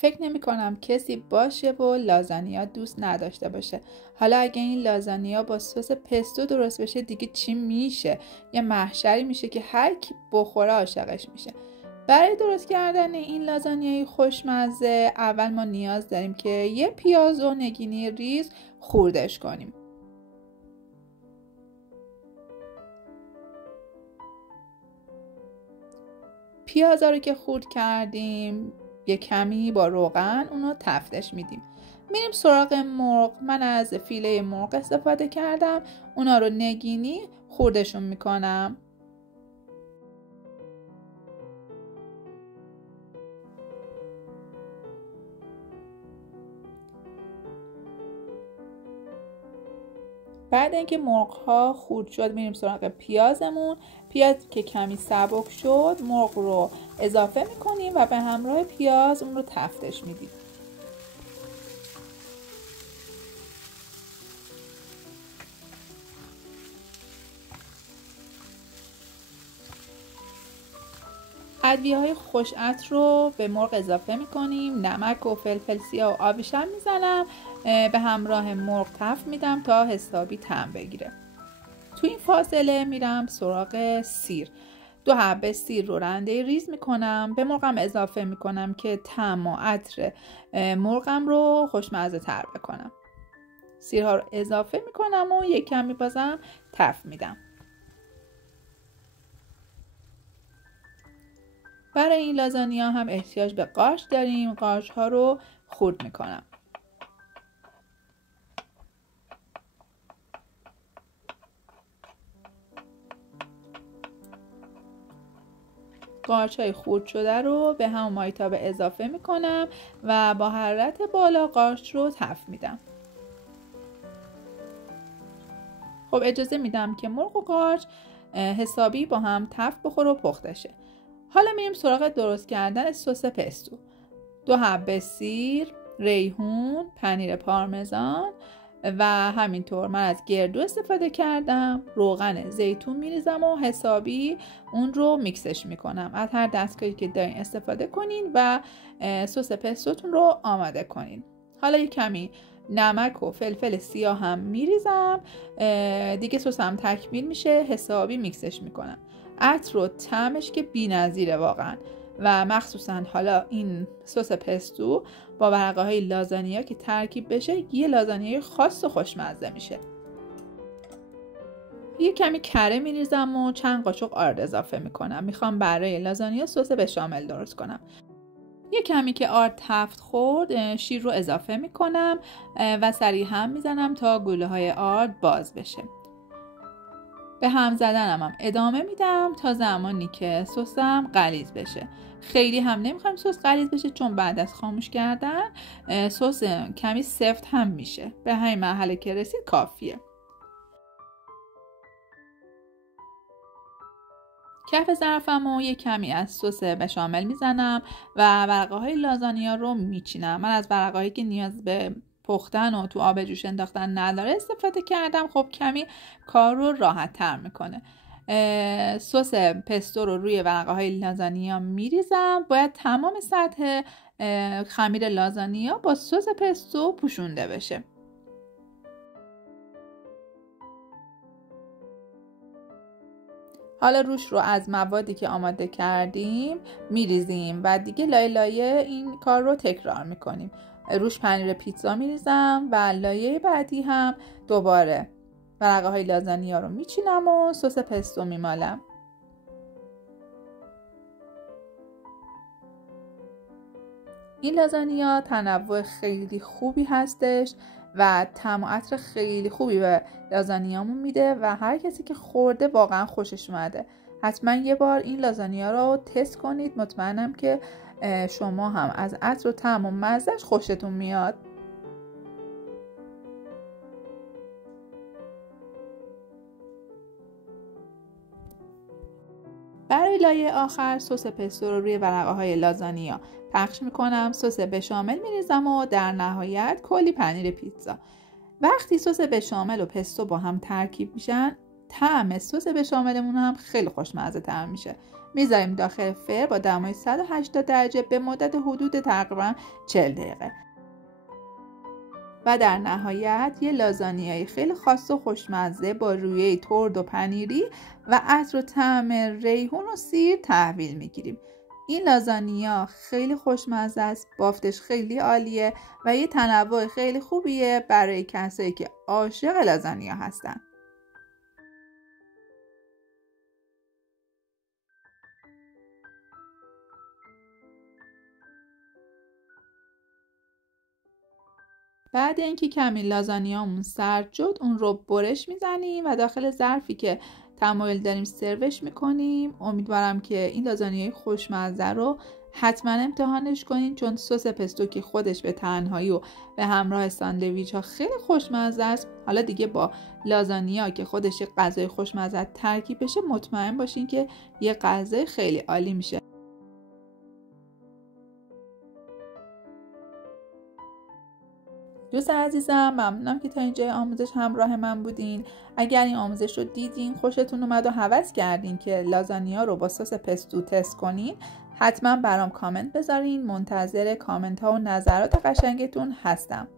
فکر نمی کنم کسی باشه و لازانیا دوست نداشته باشه. حالا اگه این لازانیا با سس پستو درست بشه دیگه چی میشه؟ یه محشری میشه که هر کی بخوره عاشقش میشه. برای درست کردن این لازانیای خوشمزه اول ما نیاز داریم که یه پیاز و نگینی ریز خوردش کنیم. پیازا رو که خورد کردیم یه کمی با روغن اونو تفتش میدیم. میریم سراغ مرغ. من از فیله مرغ استفاده کردم. اونا رو نگینی خوردشون میکنم. بعد اینکه مرغ ها خورد شد میریم سراغ پیازمون. پیاز که کمی سبک شد مرغ رو اضافه میکنیم و به همراه پیاز اون رو تفتش میدیم. ادویه‌های خوش عطر رو به مرغ اضافه میکنیم. نمک و فلفل سیاه و آبیشم میزنم. به همراه مرغ تفت میدم تا حسابی طعم بگیره. تو این فاصله میرم سراغ سیر. 2 حبه سیر رو رنده ریز میکنم. به مرغم اضافه میکنم که طعم و عطر مرغم رو خوشمزه تر بکنم. سیرها رو اضافه میکنم و یک کمی بازم تفت میدم. برای این لازانیا هم احتیاج به قارچ داریم. قارچ ها رو خرد میکنم. قارچ های خرد شده رو به همون مایتابه اضافه میکنم و با حرارت بالا قارچ رو تفت میدم. خب اجازه میدم که مرغ و قارچ حسابی با هم تفت بخوره و پخته شه. حالا میریم سراغ درست کردن سس پستو. 2 حبه سیر، ریحون، پنیر پارمزان و همینطور من از گردو استفاده کردم. روغن زیتون میریزم و حسابی اون رو میکسش میکنم. از هر دستگاهی که دارین استفاده کنین و سس پستوتون رو آماده کنین. حالا یک کمی نمک و فلفل سیاه هم میریزم. دیگه سسم تکمیل میشه. حسابی میکسش میکنم. عطر و طعمش که بی‌نظیره واقعا. و مخصوصا حالا این سس پستو با ورقه های لازانیا که ترکیب بشه یه لازانیای خاص و خوشمزه میشه. یه کمی کره میریزم و چند قاشق آرد اضافه میکنم. میخوام برای لازانیا سس بشامل درست کنم. یه کمی که آرد تفت خورد شیر رو اضافه میکنم و سریع هم میزنم تا گوله های آرد باز بشه. به هم زدنم هم ادامه میدم تا زمانی که سسم غلیظ بشه. خیلی هم نمیخوایم سس غلیظ بشه چون بعد از خاموش کردن سس کمی سفت هم میشه. به همین مرحله که رسید کافیه. کف ظرفمو یه کمی از سس بشامل میزنم و ورقه های لازانیا رو میچینم. من از ورقه هایی که نیاز به پختن و تو آب جوش انداختن نداره استفاده کردم. خب کمی کار رو راحت تر میکنه. سس پستو رو روی ورقه های لازانیا میریزم. باید تمام سطح خمیر لازانیا با سس پستو پوشونده بشه. حالا روش رو از موادی که آماده کردیم میریزیم و دیگه لایه لایه این کار رو تکرار میکنیم. روش پنیر پیتزا میریزم و لایه بعدی هم دوباره ورقه های لازانیا رو میچینم و سس پستو میمالم. این لازانیا تنوع خیلی خوبی هستش و طعم و عطر خیلی خوبی به لازانیامون میده و هر کسی که خورده واقعا خوشش اومده. حتما یه بار این لازانیا رو تست کنید. مطمئنم که شما هم از عطر و طعم و مزهش خوشتون میاد. برای لایه آخر سس پستو رو روی ورقه های لازانیا پخش میکنم. سس بشامل میریزم و در نهایت کلی پنیر پیتزا. وقتی سس بشامل و پستو با هم ترکیب میشن طعم سس بشاملمون هم خیلی خوشمزه تر میشه. میذاریم داخل فر با دمای 180 درجه به مدت حدود تقریبا 40 دقیقه. و در نهایت یه لازانیای خیلی خاص و خوشمزه با رویه ترد و پنیری و عطر و طعم ریحون و سیر تحویل میگیریم. این لازانیا خیلی خوشمزه است، بافتش خیلی عالیه و یه تنوع خیلی خوبیه برای کسایی که عاشق لازانیا هستن. بعد اینکه کمی لازانیامون سرد شد اون رو برش میزنیم و داخل ظرفی که تمایل داریم سروش میکنیم. امیدوارم که این لازانیای خوشمزه رو حتما امتحانش کنین، چون سس پستو که خودش به تنهایی و به همراه ساندویچ ها خیلی خوشمزه است، حالا دیگه با لازانیا که خودش یه غذای خوشمزه ترکیب بشه مطمئن باشین که یه غذای خیلی عالی میشه. دوست عزیزم ممنونم که تا اینجای آموزش همراه من بودین. اگر این آموزش رو دیدین خوشتون اومد و هوس کردین که لازانیا رو با سس پستو تست کنین، حتما برام کامنت بذارین. منتظر کامنت ها و نظرات قشنگتون هستم.